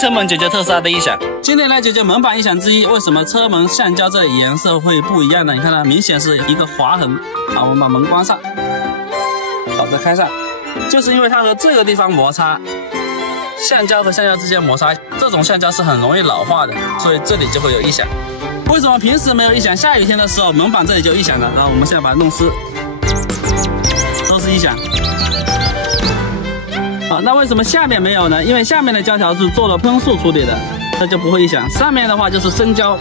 车门解决特斯拉的异响。今天来解决门板异响之一，为什么车门橡胶这里颜色会不一样呢？你看它明显是一个划痕。好，我们把门关上，好，再开上，就是因为它和这个地方摩擦，橡胶和橡胶之间摩擦，这种橡胶是很容易老化的，所以这里就会有异响。为什么平时没有异响，下雨天的时候门板这里就异响了？然后我们现在把它弄湿，都是异响。好，那为什么下面没有呢？因为下面的胶条是做了喷塑处理的，它就不会异响。上面的话就是生胶，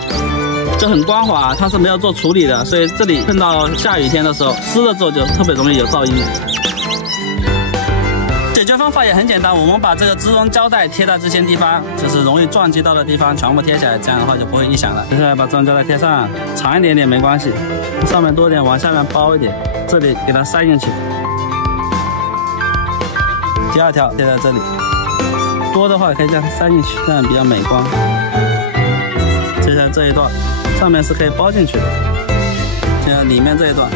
就很光滑，它是没有做处理的，所以这里碰到下雨天的时候，湿了之后就特别容易有噪音。解决方法也很简单，我们把这个支绒胶带贴到这些地方，就是容易撞击到的地方，全部贴起来，这样的话就不会异响了。接下来把支绒胶带贴上，长一点点没关系，上面多一点，往下面包一点，这里给它塞进去。第二条贴在这里，多的话可以这样塞进去，这样比较美观。接下来这一段，上面是可以包进去的，现在里面这一段。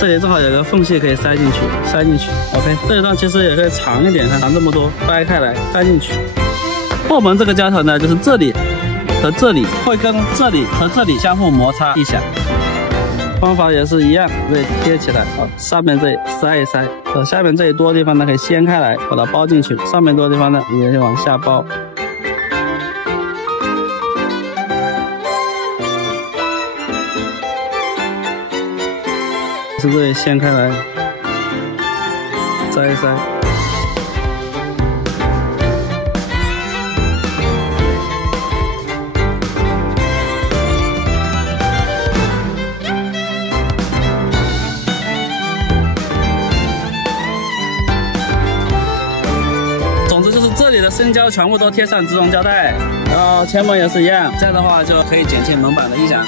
这里正好有个缝隙可以塞进去，OK。这一段其实也可以长一点，看长这么多，掰开来塞进去。后门这个胶条呢，就是这里和这里会跟这里和这里相互摩擦异响。方法也是一样，这里贴起来，好，上面这里塞一塞，下面这里多的地方呢可以掀开来，把它包进去，上面多的地方呢也就往下包。从这里掀开来，塞一塞。总之就是这里的生胶全部都贴上支绒胶带，然后前门也是一样，这样的话就可以减轻门板的异响。